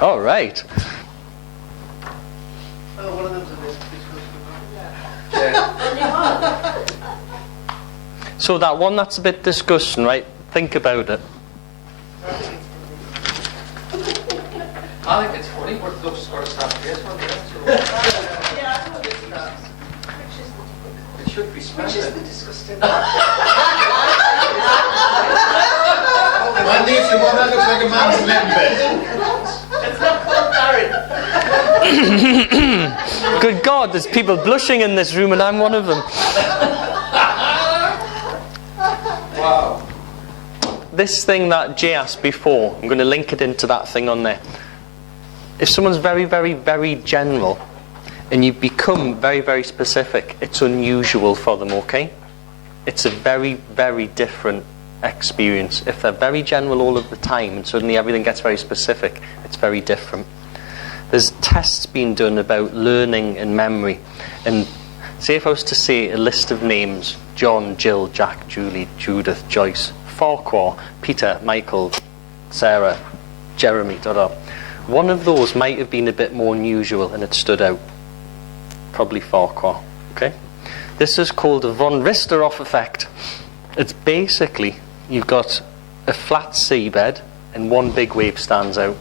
All right. Oh, one of them's a bit disgusting. Yeah. So that one that's a bit disgusting, right? Think about it. I think it's funny, but it looks got a sad face on it. It should be splendid. Which is the disgusting? One needs the one that looks like a man's limb bit. It's not called Darren. Good God, there's people blushing in this room and I'm one of them. Wow. This thing that Jay asked before, I'm going to link it into that thing on there. If someone's very, very, very general and you become very, very specific, it's unusual for them, okay? It's a very, very different experience. If they're very general all of the time and suddenly everything gets very specific, it's very different. There's tests being done about learning and memory. And say if I was to say a list of names: John, Jill, Jack, Julie, Judith, Joyce, Farquhar, Peter, Michael, Sarah, Jeremy, one of those might have been a bit more unusual and it stood out. Probably Farquhar. Okay? This is called the von Risterhoff effect. It's basically, you've got a flat seabed and one big wave stands out.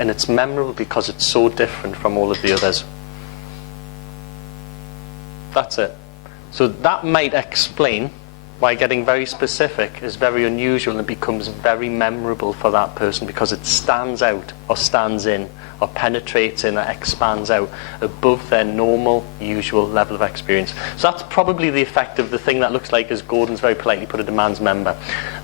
And it's memorable because it's so different from all of the others. That's it. So that might explain why getting very specific is very unusual and becomes very memorable for that person, because it stands out or stands in or penetrates in or expands out above their normal, usual level of experience. So that's probably the effect of the thing that looks like, as Gordon's very politely put it, a man's member.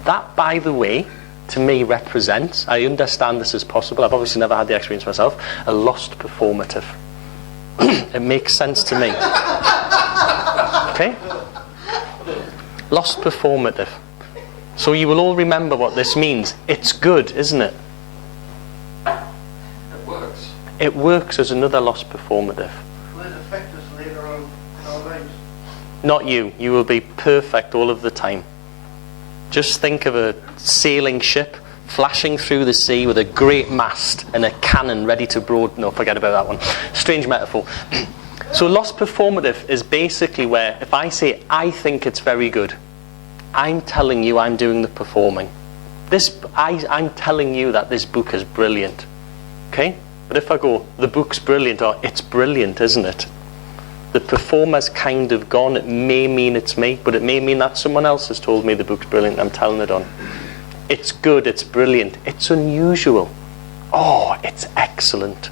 That, by the way, to me represents, I understand this is possible, I've obviously never had the experience myself, a lost performative. It makes sense to me. Okay? Lost performative. So you will all remember what this means. It's good, isn't it? It works. It works as another lost performative. Will it affect us later on in our lives? Not you. You will be perfect all of the time. Just think of a sailing ship flashing through the sea with a great mast and a cannon ready to no, forget about that one. Strange metaphor. So lost performative is basically where, if I say, I think it's very good, I'm telling you I'm doing the performing. I'm telling you that this book is brilliant. Okay? But if I go, the book's brilliant, or it's brilliant, isn't it? The performer's kind of gone. It may mean it's me, but it may mean that someone else has told me the book's brilliant and I'm telling it on. It's good, it's brilliant, it's unusual. Oh, it's excellent.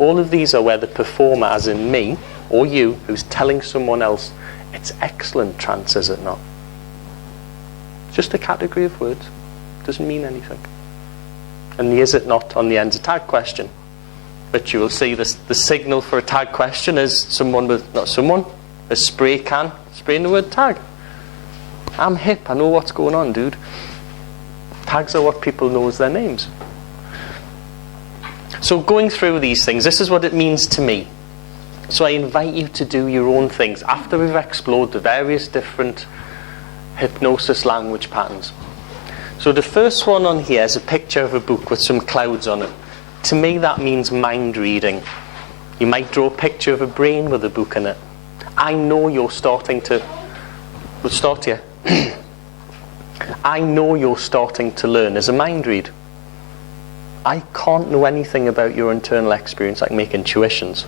All of these are where the performer, as in me, or you, who's telling someone else, it's excellent, trance, is it not? Just a category of words. Doesn't mean anything. And the is it not on the end's a tag question. But you will see this, the signal for a tag question is someone with, a spray can, spraying the word tag. I'm hip, I know what's going on, dude. Tags are what people know as their names. So going through these things, this is what it means to me. So I invite you to do your own things after we've explored the various different hypnosis language patterns. So the first one on here is a picture of a book with some clouds on it. To me that means mind reading. You might draw a picture of a brain with a book in it. I know you're starting to... We'll start here. I know you're starting to learn as a mind read. I can't know anything about your internal experience. I can make intuitions.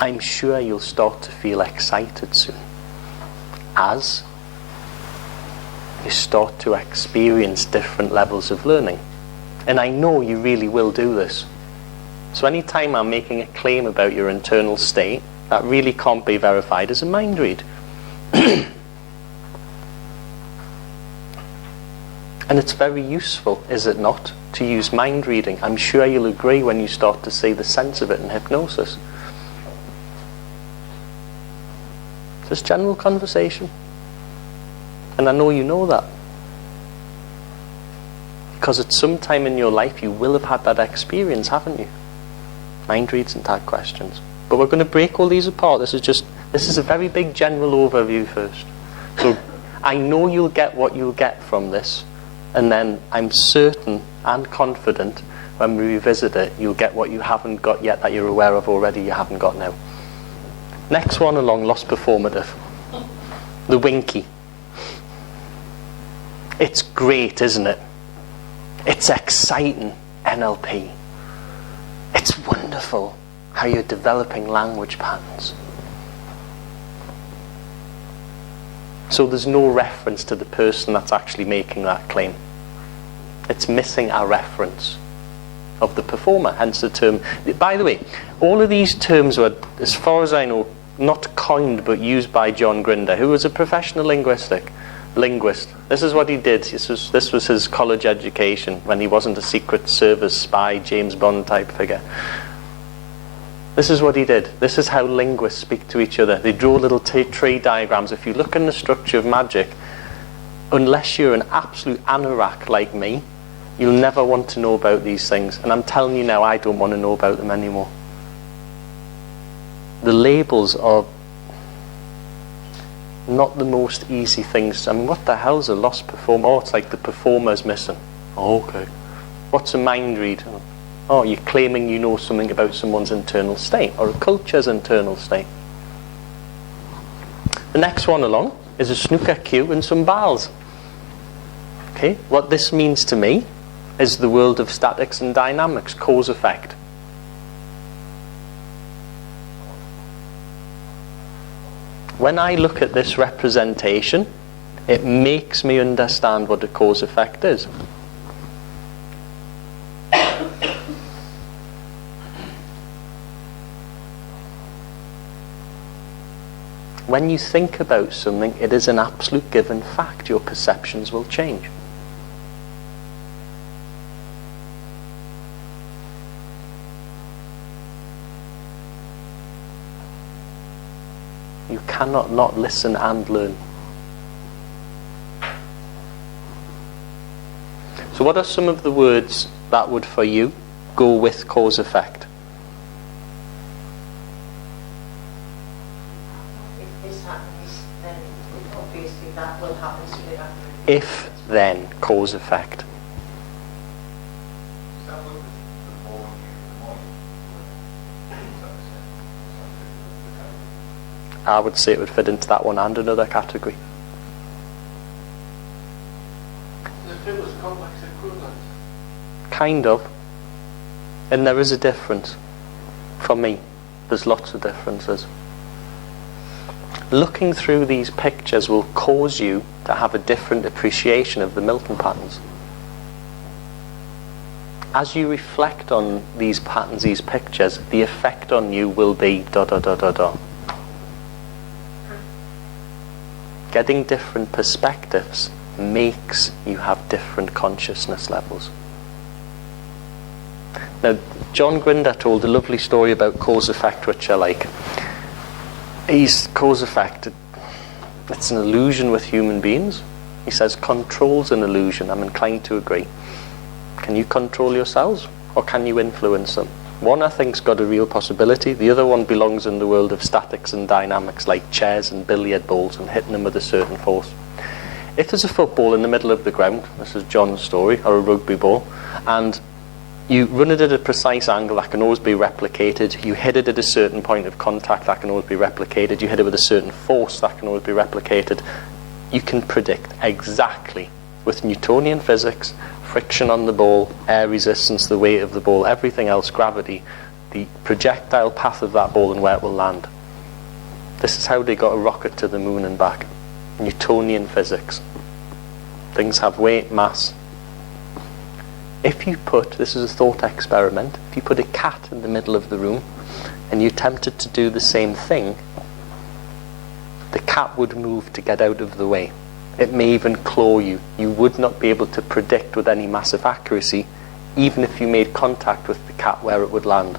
I'm sure you'll start to feel excited soon as you start to experience different levels of learning. And I know you really will do this. So anytime I'm making a claim about your internal state that really can't be verified as a mind read. And it's very useful, is it not, to use mind reading? I'm sure you'll agree when you start to see the sense of it in hypnosis. Just general conversation. And I know you know that. Because at some time in your life you will have had that experience, haven't you? Mind reads and tag questions. But we're going to break all these apart. This is a very big general overview first. So I know you'll get what you'll get from this, and then I'm certain and confident when we revisit it, you'll get what you haven't got yet that you're aware of already you haven't got now. Next one along, lost performative. The winky. It's great, isn't it? It's exciting, NLP. It's wonderful how you're developing language patterns. So there's no reference to the person that's actually making that claim. It's missing our reference of the performer, hence the term. By the way, all of these terms were, as far as I know, not coined but used by John Grinder, who was a professional linguist. This is what he did. This was his college education when he wasn't a Secret Service spy, James Bond type figure. This is what he did. This is how linguists speak to each other. They draw little tree diagrams. If you look in the structure of magic, unless you're an absolute anorak like me, you'll never want to know about these things. And I'm telling you now, I don't want to know about them anymore. The labels are not the most easy things. I mean, what the hell's a lost performer? Oh, it's like the performer's missing. Oh, okay. What's a mind read? Oh, you're claiming you know something about someone's internal state or a culture's internal state. The next one along is a snooker cue and some balls. Okay, what this means to me is the world of statics and dynamics, cause effect. When I look at this representation, it makes me understand what a cause effect is. When you think about something, it is an absolute given fact. Your perceptions will change. You cannot not listen and learn. So what are some of the words that would, for you, go with cause effect? If this happens, then obviously that will happen straight after. If, then, cause effect. I would say it would fit into that one and another category. The famous complex equivalence. Kind of. And there is a difference. For me, there's lots of differences. Looking through these pictures will cause you to have a different appreciation of the Milton patterns. As you reflect on these patterns, these pictures, the effect on you will be ... Getting different perspectives makes you have different consciousness levels. Now, John Grinder told a lovely story about cause effect, which I like. Cause effect, it's an illusion with human beings. He says control's an illusion. I'm inclined to agree. Can you control yourselves, or can you influence them? One, I think, has got a real possibility. The other one belongs in the world of statics and dynamics, like chairs and billiard balls and hitting them with a certain force. If there's a football in the middle of the ground, this is John's story, or a rugby ball, and you run it at a precise angle that can always be replicated, you hit it at a certain point of contact that can always be replicated, you hit it with a certain force that can always be replicated, you can predict exactly, with Newtonian physics, friction on the ball, air resistance, the weight of the ball, everything else, gravity, the projectile path of that ball and where it will land. This is how they got a rocket to the moon and back. Newtonian physics. Things have weight, mass. If you put, this is a thought experiment, if you put a cat in the middle of the room and you attempted to do the same thing, the cat would move to get out of the way. It may even claw you. You would not be able to predict with any massive accuracy, even if you made contact with the cat, where it would land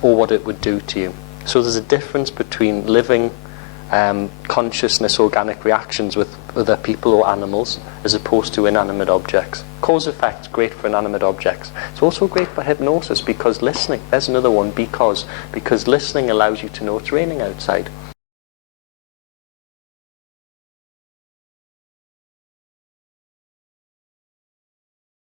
or what it would do to you. So there's a difference between living consciousness, organic reactions with other people or animals, as opposed to inanimate objects. Cause effect is great for inanimate objects. It's also great for hypnosis, because listening, there's another one, because listening allows you to know it's raining outside.